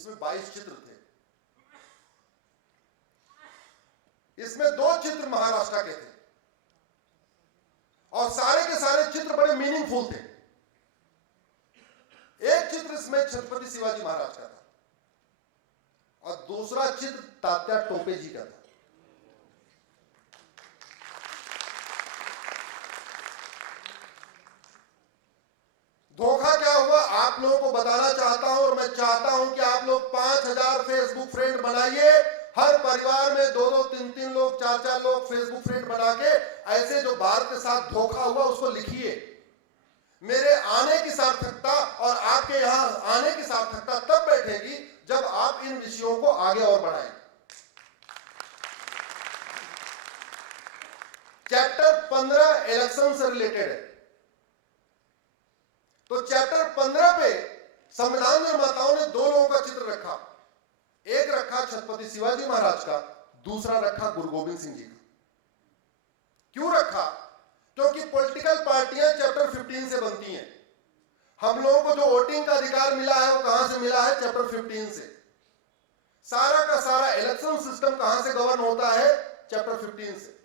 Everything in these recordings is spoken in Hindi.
जिसमें 22 चित्र थे। इसमें 2 चित्र महाराष्ट्र के थे और सारे के सारे चित्र बड़े मीनिंगफुल थे। एक चित्र इसमें छत्रपति शिवाजी महाराज का था और दूसरा चित्र तात्या टोपे जी का था। धोखा क्या हुआ आप लोगों को बताना चाहता हूं और मैं चाहता हूं कि आप लोग 5000 फेसबुक फ्रेंड बनाइए। हर परिवार में 2-2, 3-3 लोग, 4-4 लोग फेसबुक फ्रेंड बना के ऐसे जो भारत के साथ धोखा हुआ उसको लिखिए। मेरे आने की सार्थकता और आपके यहां आने की सार्थकता तब बैठेगी जब आप इन विषयों को आगे और बढ़ाएंगे। चैप्टर 15 इलेक्शन से रिलेटेड है, तो चैप्टर 15 पे संविधान निर्माताओं ने 2 लोगों का चित्र रखा। एक रखा छत्रपति शिवाजी महाराज का, दूसरा रखा गुरु गोविंद सिंह जी का। क्यों रखा? क्योंकि पॉलिटिकल पार्टियां चैप्टर 15 से बनती हैं। हम लोगों को जो वोटिंग का अधिकार मिला है वो कहां से मिला है? चैप्टर 15 से। सारा का सारा इलेक्शन सिस्टम कहां से गवर्न होता है? चैप्टर 15 से।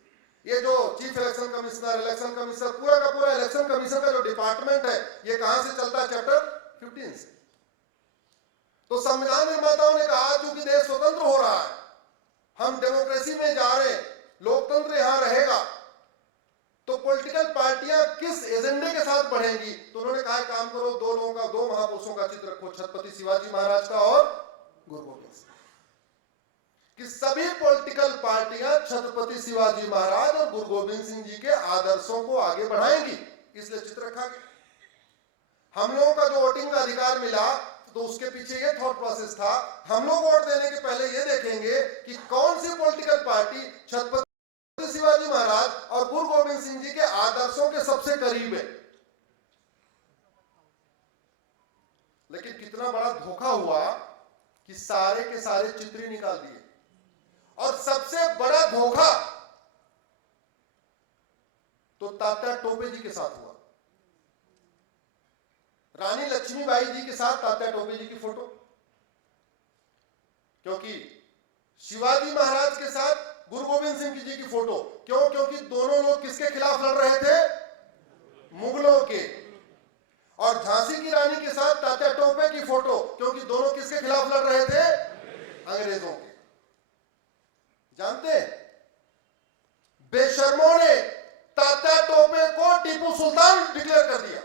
ये जो chief election commissioner, election commissioner, पूरा का पूरा इलेक्शन कमीशन का जो डिपार्टमेंट है ये कहां से चलता है? चैप्टर 15 से। तो संविधान निर्माताओं ने कहा चूंकि देश स्वतंत्र हो रहा है, हम डेमोक्रेसी में जा रहे हैं, लोकतंत्र यहां रहेगा, तो पॉलिटिकल पार्टियां किस एजेंडे के साथ बढ़ेंगी? तो उन्होंने कहा काम करो 2 लोगों का, 2 महापुरुषों का चित्र रखो, छत्रपति शिवाजी महाराज का और गुरु गोविंद सिंह, कि सभी पॉलिटिकल पार्टियां छत्रपति शिवाजी महाराज और गुरु गोविंद सिंह जी के आदर्शों को आगे बढ़ाएंगी, इसलिए चित्र रखा गया। हम लोगों का जो वोटिंग का अधिकार मिला तो उसके पीछे ये थॉट प्रोसेस था, हम लोग वोट देने के पहले ये देखेंगे कि कौन सी पॉलिटिकल पार्टी छत्रपति शिवाजी महाराज और गुरु गोविंद सिंह जी के आदर्शों के सबसे करीब है। लेकिन कितना बड़ा धोखा हुआ कि सारे के सारे चित्र ही निकाल दिए। और सबसे बड़ा धोखा तो तात्या टोपे जी के साथ हुआ। रानी लक्ष्मीबाई जी के साथ तात्या टोपे जी की फोटो, क्योंकि शिवाजी महाराज के साथ गुरु गोविंद सिंह जी की फोटो। क्यों? क्योंकि दोनों लोग किसके खिलाफ लड़ रहे थे? मुगलों के। और झांसी की रानी के साथ तात्या टोपे की फोटो, क्योंकि दोनों किसके खिलाफ लड़ रहे थे? अंग्रेजों के। जानते हैं बेशर्मों ने तात्या टोपे को टीपू सुल्तान डिक्लेयर कर दिया।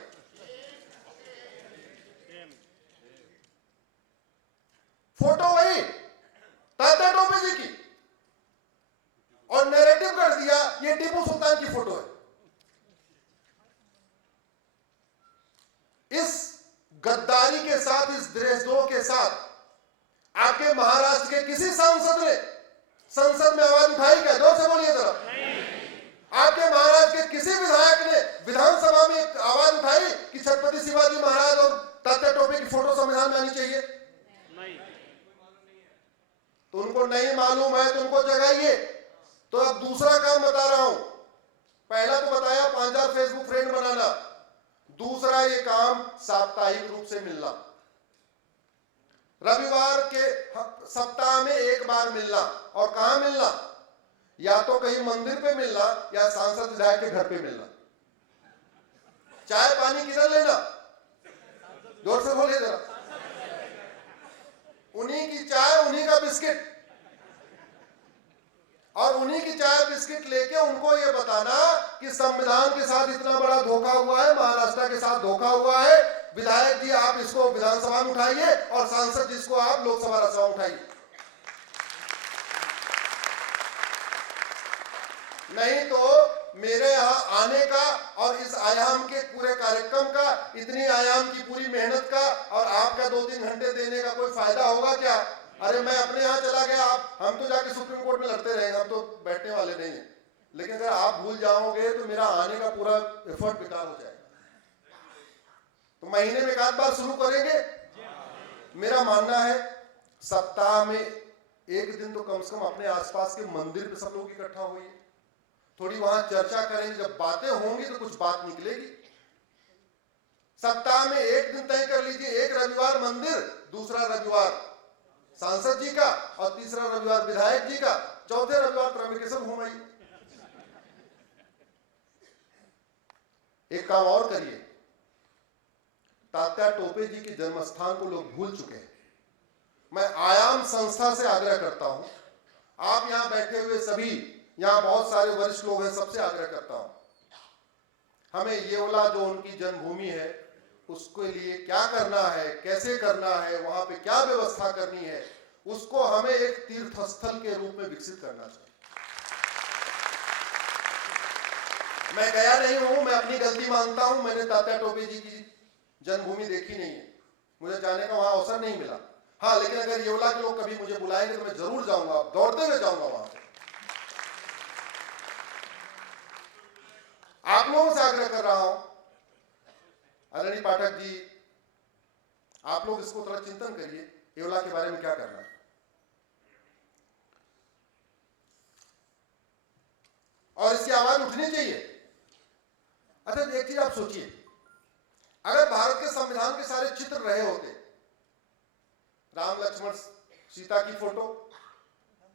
फोटो वही तात्या टोपे जी की और नैरेटिव कर दिया ये टीपू सुल्तान की फोटो है। इस गद्दारी के साथ, इस देशद्रोह के साथ आपके महाराष्ट्र के किसी सांसद ने संसद में आवाज उठाई क्या? जोर से बोलिए जरा। आपके महाराष्ट्र के किसी विधायक ने विधानसभा में आवाज उठाई कि छत्रपति शिवाजी महाराज और तात्या टोपे की फोटो संविधान में आनी चाहिए? नहीं। तो उनको नहीं मालूम है तो उनको जगाइए। तो अब दूसरा काम बता रहा हूं। पहला तो बताया 5000 फेसबुक फ्रेंड बनाना, दूसरा ये काम साप्ताहिक रूप से मिलना, रविवार के सप्ताह में 1 बार मिलना। और कहां मिलना? या तो कहीं मंदिर पे मिलना या सांसद विधायक के घर पे मिलना। चाय पानी किधर लेना? जोर से बोलिए जरा। उन्हीं की चाय, उन्हीं का बिस्किट, और उन्हीं की चाय बिस्किट लेके उनको ये बताना कि संविधान के साथ इतना बड़ा धोखा हुआ है, महाराष्ट्र के साथ धोखा हुआ है, विधायक जी आप इसको विधानसभा में उठाइए और सांसद जिसको आप लोकसभा राज्यसभा में उठाइए। नहीं तो मेरे यहां आने का और इस आयाम के पूरे कार्यक्रम का, इतनी आयाम की पूरी मेहनत का और आपका 2-3 घंटे देने का कोई फायदा होगा क्या? अरे मैं अपने यहां चला गया, हम तो जाके सुप्रीम कोर्ट में लड़ते रहेंगे, हम तो बैठने वाले नहीं हैं। लेकिन अगर आप भूल जाओगे तो मेरा आने का पूरा एफर्ट बेकार हो जाएगा। तो महीने में 1 बार शुरू करेंगे। मेरा मानना है सप्ताह में 1 दिन तो कम से कम अपने आसपास के मंदिर पे सब लोग इकट्ठा होइए, थोड़ी वहां चर्चा करेंगे। जब बातें होंगी तो कुछ बात निकलेगी। सप्ताह में 1 दिन तय कर लीजिए, एक रविवार मंदिर, दूसरा रविवार सांसद जी का, और तीसरा रविवार विधायक जी का, चौथे रविवार त्रंबकेश्वर घूम आइए। एक काम और करिए, तात्या टोपे जी के जन्म स्थान को लोग भूल चुके हैं। मैं आयाम संस्था से आग्रह करता हूं, आप यहां बैठे हुए सभी, यहां बहुत सारे वरिष्ठ लोग हैं, सबसे आग्रह करता हूं, हमें येवला जो उनकी जन्मभूमि है उसके लिए क्या करना है, कैसे करना है, वहां पे क्या व्यवस्था करनी है, उसको हमें एक तीर्थ स्थल के रूप में विकसित करना चाहिए। मैं गया नहीं हूं, मैं अपनी गलती मानता हूं, मैंने तात्या टोपे जी की जन्मभूमि देखी नहीं है, मुझे जाने का वहां अवसर नहीं मिला। हाँ, लेकिन अगर येवला के लोग कभी मुझे बुलाएंगे तो मैं जरूर जाऊंगा, दौड़ते हुए जाऊंगा वहां पे। आप लोगों से आग्रह कर रहा हूं, आदरणीय पाठक जी, आप लोग इसको थोड़ा चिंतन करिए, येवला के बारे में क्या करना है। और इसकी आवाज उठनी चाहिए। अच्छा, एक चीज आप सोचिए, अगर भारत के संविधान के सारे चित्र रहे होते, राम लक्ष्मण सीता की फोटो,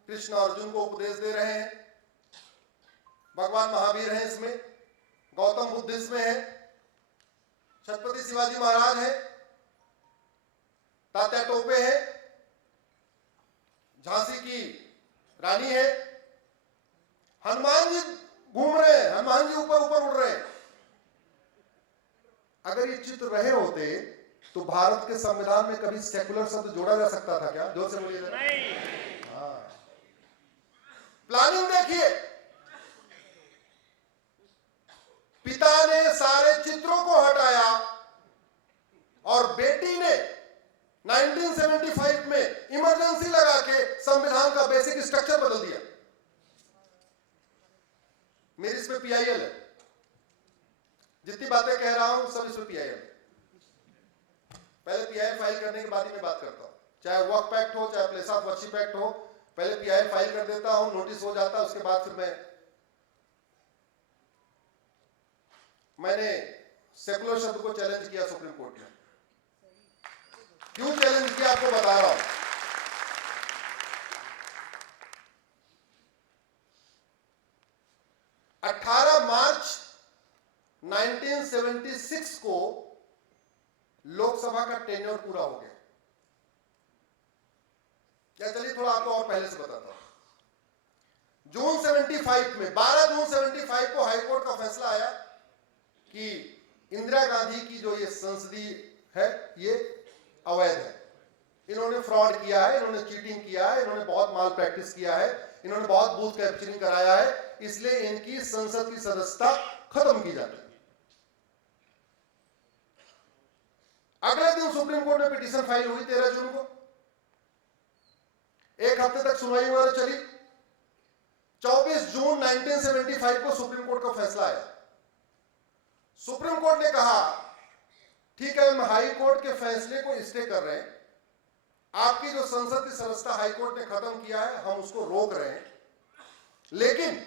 कृष्ण अर्जुन को उपदेश दे रहे हैं, भगवान महावीर हैं इसमें, गौतम बुद्ध इसमें है, छत्रपति शिवाजी महाराज है, तात्या टोपे है, झांसी की रानी है, हनुमान जी घूम रहे हैं, हनुमान जी ऊपर ऊपर उड़ रहे हैं। अगर ये चित्र रहे होते तो भारत के संविधान में कभी सेकुलर शब्द जोड़ा जा सकता था क्या? जोर से बोलिए। नहीं। हाँ, प्लानिंग देखिए, पिता ने सारे चित्रों को हटाया और बेटी ने 1975 में इमरजेंसी लगा के संविधान का बेसिक स्ट्रक्चर बदल दिया। मेरी इसमें पीआईएल है, जितनी बातें कह रहा हूं सब इसमें पीआईएल। पहले पीआईएल फाइल करने के बाद ही मैं बात करता हूं, चाहे वर्क पैक्ट हो, चाहे प्लेस ऑफ वर्शिप एक्ट हो, पहले पीआईएल फाइल कर देता हूं, नोटिस हो जाता है, उसके बाद फिर मैंने सेकुलर शब्द को चैलेंज किया सुप्रीम कोर्ट में। क्यों चैलेंज किया आपको बता रहा हूं। 18 मार्च 1976 को लोकसभा का टेन्योर पूरा हो गया। क्या, चलिए थोड़ा आपको और पहले से बताता हूं। जून 75 में, 12 जून 75 को हाईकोर्ट का फैसला आया कि इंदिरा गांधी की जो ये संसदीय है ये अवैध है, इन्होंने फ्रॉड किया है, इन्होंने चीटिंग किया है, इन्होंने बहुत माल प्रैक्टिस किया है, इन्होंने बहुत बूथ कैप्चरिंग कराया है, इसलिए इनकी संसद की सदस्यता खत्म की जाती है। अगले दिन सुप्रीम कोर्ट में पिटीशन फाइल हुई 13 जून को, एक हफ्ते तक सुनवाई वगैरह चली। 24 जून 1975 को सुप्रीम कोर्ट का फैसला आया। सुप्रीम कोर्ट ने कहा ठीक है, हम हाई कोर्ट के फैसले को स्टे कर रहे हैं, आपकी जो संसद की सदस्यता हाई कोर्ट ने खत्म किया है हम उसको रोक रहे हैं, लेकिन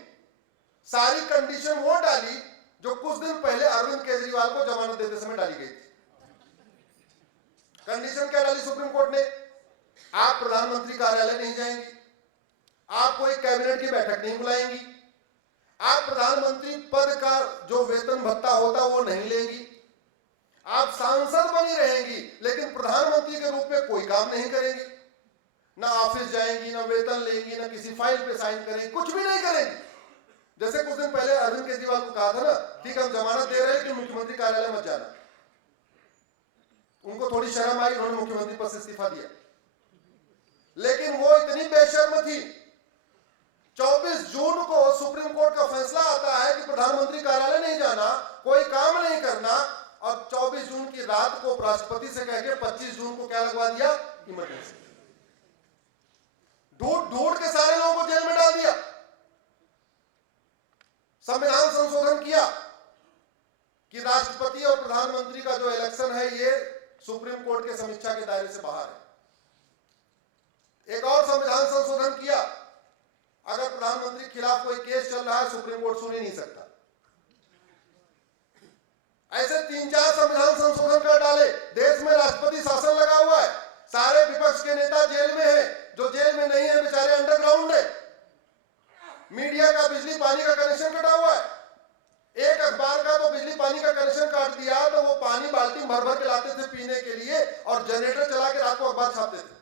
सारी कंडीशन वो डाली जो कुछ दिन पहले अरविंद केजरीवाल को जमानत देते समय डाली गई थी। कंडीशन क्या डाली सुप्रीम कोर्ट ने? आप प्रधानमंत्री कार्यालय नहीं जाएंगी, आप कोई कैबिनेट की बैठक नहीं बुलाएंगी, आप प्रधानमंत्री पद का जो वेतन भत्ता होता वो नहीं लेंगी, आप सांसद बनी रहेंगी लेकिन प्रधानमंत्री के रूप में कोई काम नहीं करेंगी, ना ऑफिस जाएंगी, ना वेतन लेंगी, ना किसी फाइल पे साइन करेंगी, कुछ भी नहीं करेंगी। जैसे कुछ दिन पहले अरविंद केजरीवाल को कहा था ना, ठीक हम जमानत दे रहे हैं कि मुख्यमंत्री कार्यालय मत जाना, उनको थोड़ी शर्म आई, उन्होंने मुख्यमंत्री पद से इस्तीफा दिया। लेकिन वो इतनी बेशर्म थी, 24 जून को सुप्रीम कोर्ट का फैसला आता है कि प्रधानमंत्री कार्यालय नहीं जाना, कोई काम नहीं करना, और 24 जून की रात को राष्ट्रपति से कह के 25 जून को क्या लगवा दिया? इमरजेंसी। ढूंढ ढूंढ के सारे लोगों को जेल में डाल दिया। संविधान संशोधन किया कि राष्ट्रपति और प्रधानमंत्री का जो इलेक्शन है ये सुप्रीम कोर्ट के समीक्षा के दायरे से बाहर है। एक और संविधान संशोधन किया, अगर प्रधानमंत्री के खिलाफ कोई केस चल रहा है सुप्रीम कोर्ट सुन ही नहीं सकता। ऐसे 3-4 संविधान संशोधन कर डाले। देश में राष्ट्रपति शासन लगा हुआ है, सारे विपक्ष के नेता जेल में हैं, पीने के लिए और जनरेटर चला के रात को अखबार छापते थे।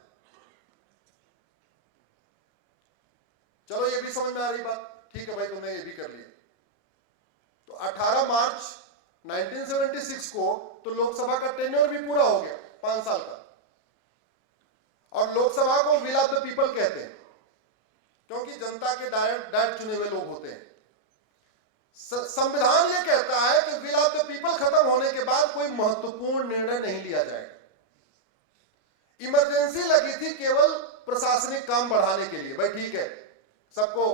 चलो ये भी समझ में आ रही बात, ठीक है भाई तुमने ये भी कर लिया। तो 18 मार्च 1976 को तो लोकसभा का टेन्योर भी पूरा हो गया 5 साल का, और लोकसभा को विल ऑफ द पीपल कहते हैं क्योंकि जनता के डायरेक्ट चुने हुए लोग होते हैं। संविधान ये कहता है कि विल ऑफ द पीपल खत्म होने के बाद कोई महत्वपूर्ण निर्णय नहीं लिया जाएगा। इमरजेंसी लगी थी केवल प्रशासनिक काम बढ़ाने के लिए, भाई ठीक है सबको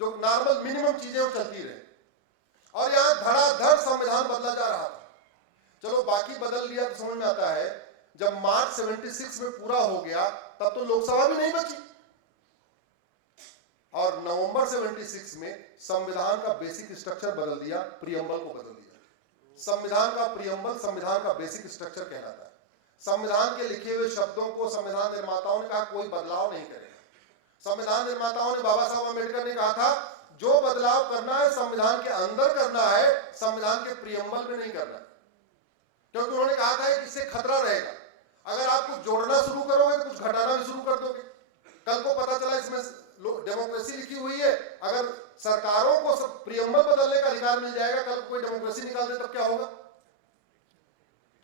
जो नॉर्मल मिनिमम चीजें वो चलती रहे, और यहां धड़ाधड़ संविधान बदला जा रहा था। चलो बाकी बदल लिया तो समझ में आता है, जब मार्च 76 में पूरा हो गया तब तो लोकसभा भी नहीं बची, और नवंबर 76 में संविधान का बेसिक स्ट्रक्चर बदल दिया, प्रियम्बल को बदल दिया। संविधान का प्रियम्बल संविधान का बेसिक स्ट्रक्चर कहलाता है। संविधान के लिखे हुए शब्दों को संविधान निर्माताओं ने कहा कोई बदलाव नहीं करेगा। संविधान निर्माताओं ने, बाबा साहब अम्बेडकर ने कहा था जो बदलाव करना है संविधान के अंदर करना है, संविधान के प्रियम्बल में नहीं करना, क्योंकि उन्होंने कहा था कि इससे खतरा रहेगा। अगर आप कुछ जोड़ना शुरू करोगे तो कुछ घटाना भी शुरू कर दोगे। कल को पता चला इसमें डेमोक्रेसी लिखी हुई है, अगर सरकारों को सब प्रियम्बल बदलने का अधिकार मिल जाएगा, कल कोई डेमोक्रेसी निकाल दे तब क्या होगा?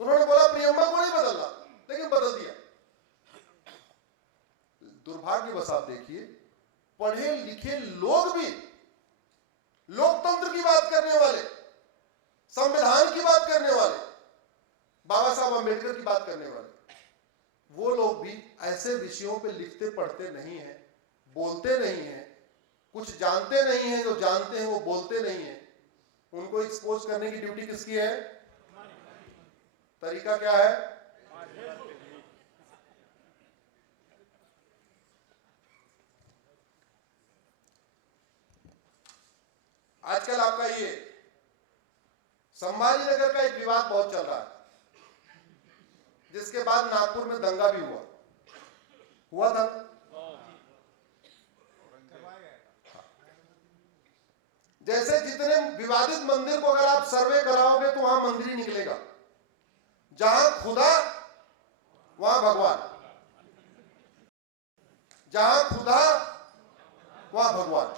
तो उन्होंने बोला प्रियम्बल को नहीं बदलना, लेकिन बदल दिया। दुर्भाग्यवश आप देखिए पढ़े लिखे लोग भी लोकतंत्र की बात करने वाले, संविधान की बात करने वाले, बाबा साहब अम्बेडकर की बात करने वाले, वो लोग भी ऐसे विषयों पे लिखते पढ़ते नहीं हैं, बोलते नहीं हैं, कुछ जानते नहीं हैं, जो जानते हैं वो बोलते नहीं हैं। उनको एक्सपोज करने की ड्यूटी किसकी है? तरीका क्या है? आजकल आपका ये संभाजी नगर का एक विवाद बहुत चल रहा है, जिसके बाद नागपुर में दंगा भी हुआ था। जैसे जितने विवादित मंदिर को अगर आप सर्वे कराओगे तो वहां मंदिर ही निकलेगा। जहां खुदा वहां भगवान, जहां खुदा वहां भगवान।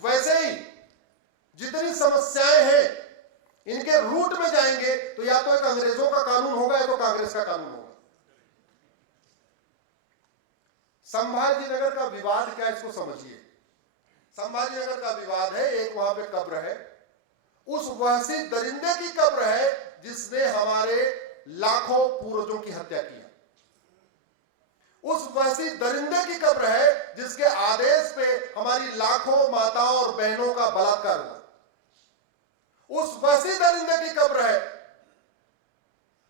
वैसे ही जितनी समस्याएं हैं इनके रूट में जाएंगे तो या तो एक अंग्रेजों का कानून होगा या तो कांग्रेस का कानून होगा। संभाजी नगर का विवाद क्या, इसको समझिए। संभाजी नगर का विवाद है, एक वहां पे कब्र है, उस वहशी दरिंदे की कब्र है जिसने हमारे लाखों पूर्वजों की हत्या की। उस वहशी दरिंदे की कब्र है जिसके आदेश पे हमारी लाखों माताओं और बहनों का बलात्कार हुआ। उस वहशी दरिंदे की कब्र है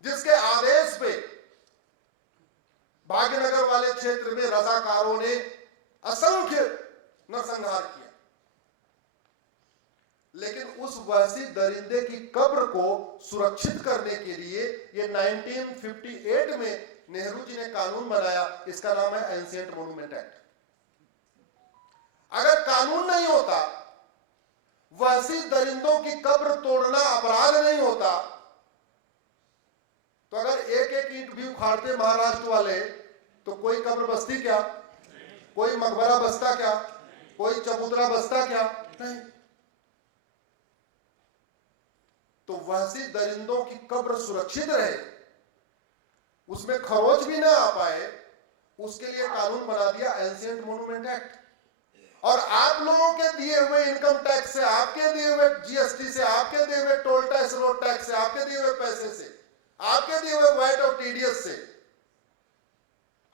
जिसके आदेश पे भाग्यनगर वाले क्षेत्र में रजाकारों ने असंख्य नरसंहार किया। लेकिन उस वहशी दरिंदे की कब्र को सुरक्षित करने के लिए ये 1958 में नेहरू जी ने कानून बनाया, इसका नाम है एंशिएंट मॉन्यूमेंट एक्ट। अगर कानून नहीं होता, वहशी दरिंदों की कब्र तोड़ना अपराध नहीं होता, तो अगर एक एक ईंट भी उखाड़ते महाराष्ट्र वाले तो कोई कब्र बसती क्या? कोई मकबरा बसता क्या? कोई चबूतरा बसता क्या? नहीं। तो वहशी दरिंदों की कब्र सुरक्षित रहे, उसमें खरोच भी ना आ पाए, उसके लिए कानून बना दिया एंशिएंट मॉन्यूमेंट एक्ट। और आप लोगों के दिए हुए इनकम टैक्स से, आपके दिए हुए जीएसटी से, आपके दिए हुए टोल टैक्स, रोड टैक्स से, आपके दिए हुए पैसे से, आपके दिए हुए वैट और टीडीएस से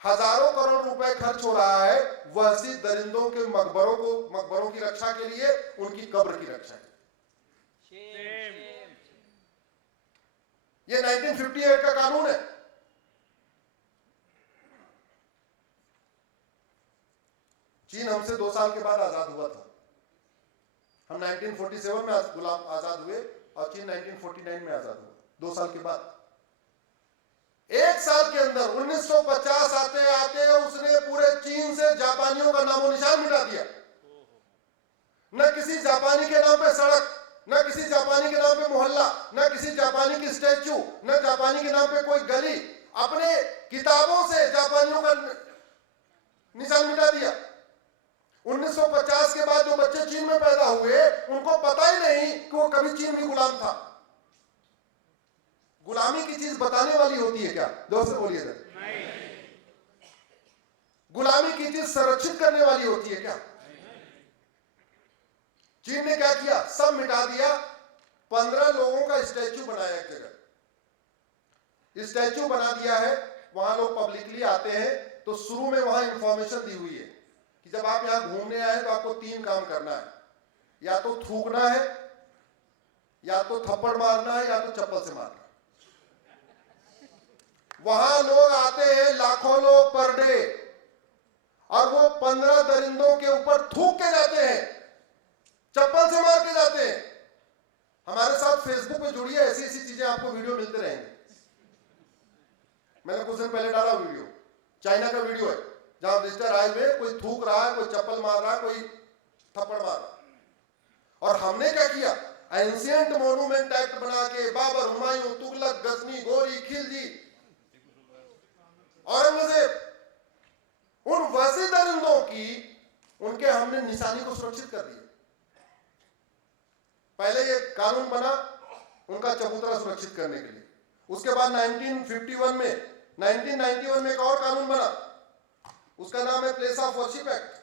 हजारों करोड़ रुपए खर्च हो रहा है वहशी दरिंदों के मकबरों की रक्षा के लिए, उनकी कब्र की रक्षा के लिए। ये 1958 का कानून है। चीन हमसे 2 साल के बाद आजाद हुआ था। हम 1947 में गुलाम आजाद हुए और चीन 1949 में आजाद हुआ। 2 साल के बाद, 1 साल के अंदर 1950 आते आते उसने पूरे चीन से जापानियों का नामो निशान मिटा दिया। स्टैच्यू, न जापानी के नाम पे कोई गली, अपने किताबों से जापानियों का निशान मिटा दिया। 1950 के बाद जो बच्चे चीन में पैदा हुए उनको पता ही नहीं कि वो कभी चीन में गुलाम था। गुलामी की चीज बताने वाली होती है क्या? जोर से बोलिए जरा। गुलामी की चीज संरक्षित करने वाली होती है क्या? चीन ने क्या किया? सब मिटा दिया। 15 लोगों का स्टैच्यू बनाया एक जगह, स्टैच्यू बना दिया है। वहां लोग पब्लिकली आते हैं तो शुरू में वहां इंफॉर्मेशन दी हुई है कि जब आप यहां घूमने आए तो आपको 3 काम करना है, या तो थूकना है, या तो थप्पड़ मारना है, या तो चप्पल से मारना है। वहां लोग आते हैं लाखों लोग पर डे, और वो 15 दरिंदों के ऊपर थूक के जाते हैं, चप्पल से मार के जाते हैं। हमारे साथ फेसबुक पे जुड़िए, ऐसी ऐसी चीजें आपको वीडियो मिलते रहेंगे। मैंने कुछ दिन पहले डाला वीडियो, चाइना का वीडियो है, जहां विजिटर आए हुए, कोई थूक रहा है, कोई चप्पल मार रहा है, कोई थप्पड़ मार रहा है। और हमने क्या किया? एंशिएंट मोन्यूमेंट एक्ट बना के बाबर, हुमायूं, तुगलक, गजनी, गोरी, खिलजी, औरंगजेब, उन वैसे दरिंदों की उनके हमने निशानी को सुरक्षित कर दिया। पहले ये कानून बना उनका चबूतरा सुरक्षित करने के लिए। उसके बाद 1991 में एक और कानून बना, उसका नाम है प्लेस ऑफ वर्शिप एक्ट।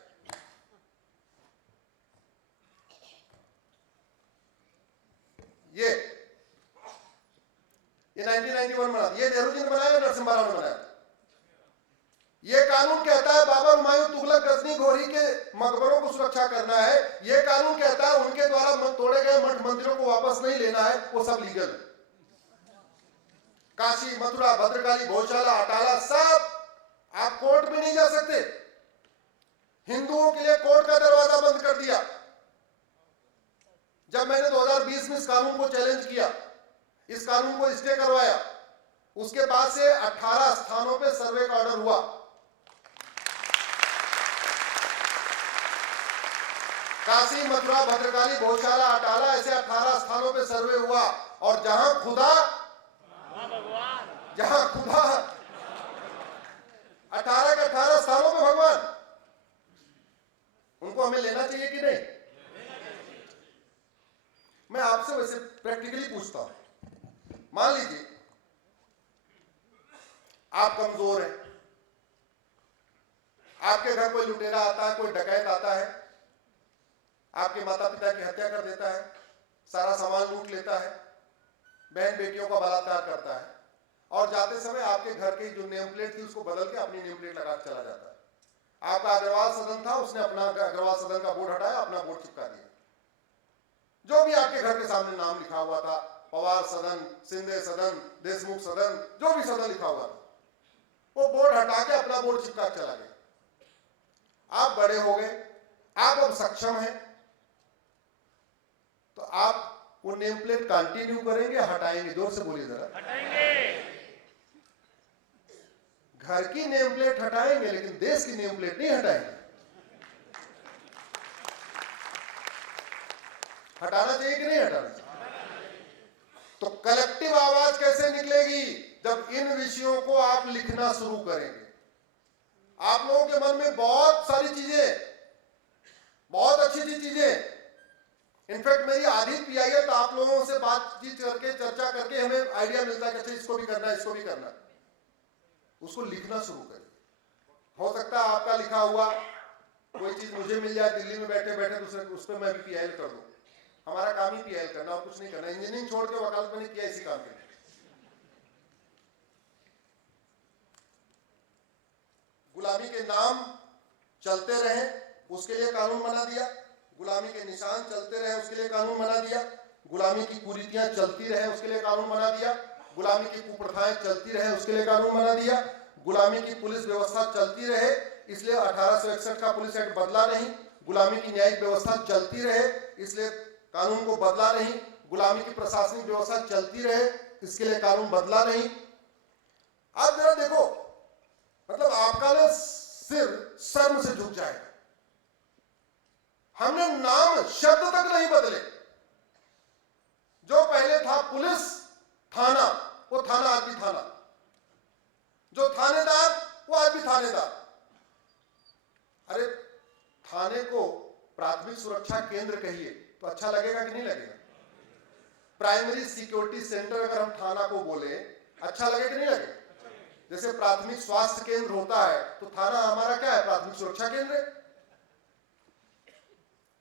ये 1991 बना, ये नेहरू जी ने बनाया, नरसिम्हा राव ने बनाया। ये कानून कहता है बाबर, हुमायूं, तुगलक, गजनी, घोरी के मकबरों को सुरक्षा करना है। ये कानून कहता है उनके द्वारा तोड़े गए मठ मंदिरों को वापस नहीं लेना है, वो सब लीगल है। काशी, मथुरा, भद्रकाली, भोजशाला, अटाला, सब आप कोर्ट में नहीं जा सकते। हिंदुओं के लिए कोर्ट का दरवाजा बंद कर दिया। जब मैंने 2020 में इस कानून को चैलेंज किया, इस कानून को स्टे करवाया, उसके बाद से 18 स्थानों पे सर्वे का ऑर्डर हुआ। काशी, मथुरा, भद्रकाली, भोजशाला, अटाला, ऐसे 18 स्थानों पे सर्वे हुआ। और जहां खुदा 18 के 18 स्थानों पे भगवान, उनको हमें लेना चाहिए कि नहीं? मैं आपसे वैसे प्रैक्टिकली पूछता हूं, मान लीजिए आप कमजोर हैं, आपके घर कोई लुटेरा आता है, कोई डकैत आता है, आपके माता पिता की हत्या कर देता है, सारा सामान लूट लेता है, बहन बेटियों का बलात्कार करता है, और जाते समय आपके घर की जो नेम प्लेट थी उसको बदल के अपनी नेम प्लेट लगा चला जाता है। आपका अग्रवाल सदन था, उसने अपना अग्रवाल सदन का बोर्ड हटाया, अपना बोर्ड चिपका दिया। जो भी आपके घर के सामने नाम लिखा हुआ था, पवार सदन, शिंदे सदन, देशमुख सदन, जो भी सदन लिखा हुआ था, वो बोर्ड हटा के अपना बोर्ड चिपका चला गया। आप बड़े हो गए, आप अब सक्षम हैं, तो आप वो नेम प्लेट कंटिन्यू करेंगे, हटाएंगे? जोर से बोलिए जरा। हटाएंगे। घर की नेम प्लेट हटाएंगे, लेकिन देश की नेम प्लेट नहीं हटाएंगे। हटाना चाहिए कि नहीं हटाना चाहिए? तो कलेक्टिव आवाज कैसे निकलेगी? जब इन विषयों को आप लिखना शुरू करेंगे। आप लोगों के मन में बहुत सारी चीजें, बहुत अच्छी अच्छी चीजें, इनफैक्ट मेरी आधी पीआईएल तो आप लोगों से बातचीत करके, चर्चा करके हमें आइडिया मिलता है कि अच्छा इसको भी करना है, इसको भी करना है। उसको लिखना शुरू करें। हो सकता है आपका लिखा हुआ कोई चीज मुझे मिल जाए दिल्ली में बैठे बैठे, दूसरे उस पर मैं भी पीआईएल कर दूं। हमारा काम ही पीआईएल करना और कुछ नहीं करना। इंजीनियरिंग छोड़ के वकालत मैंने किया इसी काम के लिए। गुलामी के नाम चलते रहे उसके लिए कानून बना दिया, गुलामी के निशान चलते रहे उसके लिए कानून बना दिया, गुलामी की कुरीतियां चलती रहे उसके लिए कानून बना दिया, गुलामी की कुप्रथाएं चलती रहे उसके लिए कानून बना दिया, गुलामी की पुलिस व्यवस्था चलती रहे इसलिए 1861 का पुलिस एक्ट बदला नहीं, गुलामी की न्यायिक व्यवस्था चलती रहे इसलिए कानून को बदला नहीं, गुलामी की प्रशासनिक व्यवस्था चलती रहे इसके लिए कानून बदला नहीं। आप जरा देखो, मतलब आपका ना सिर शर्म से झुक जाएगा। हमने नाम शब्द तक नहीं बदले। जो पहले था पुलिस, थाना, वो थाना आज भी थाना, जो थानेदार वो आज भी थानेदार। अरे थाने को प्राथमिक सुरक्षा केंद्र कहिए तो अच्छा लगेगा कि नहीं लगेगा? प्राइमरी सिक्योरिटी सेंटर अगर हम थाना को बोले अच्छा लगे कि नहीं लगे? जैसे प्राथमिक स्वास्थ्य केंद्र होता है तो थाना हमारा क्या है? प्राथमिक सुरक्षा केंद्र है।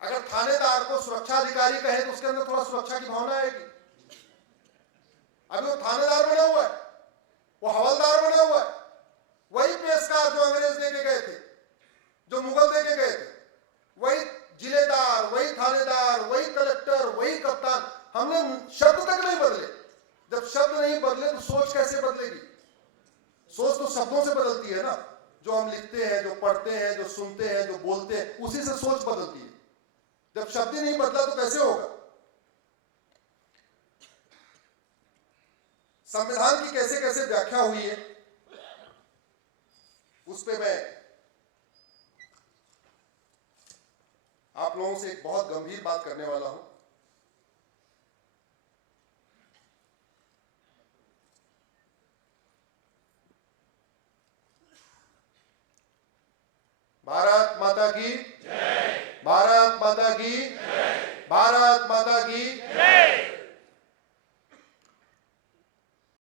अगर थानेदार को सुरक्षा अधिकारी कहे तो उसके अंदर थोड़ा सुरक्षा की भावना आएगी। अभी वो थानेदार बना हुआ है, वो हवलदार बना हुआ है, वही पेशकार जो अंग्रेज देके गए थे, जो मुगल देके गए थे, वही जिलेदार, वही थानेदार, वही कलेक्टर, वही कप्तान। हमने शब्द तक नहीं बदले। जब शब्द नहीं बदले तो सोच कैसे बदलेगी? सोच तो शब्दों से बदलती है ना, जो हम लिखते हैं, जो पढ़ते हैं, जो सुनते हैं, जो बोलते हैं, उसी से सोच बदलती है। जब शब्द ही नहीं बदला तो कैसे होगा? संविधान की कैसे कैसे व्याख्या हुई है उस पे मैं आप लोगों से एक बहुत गंभीर बात करने वाला हूं। भारत माता की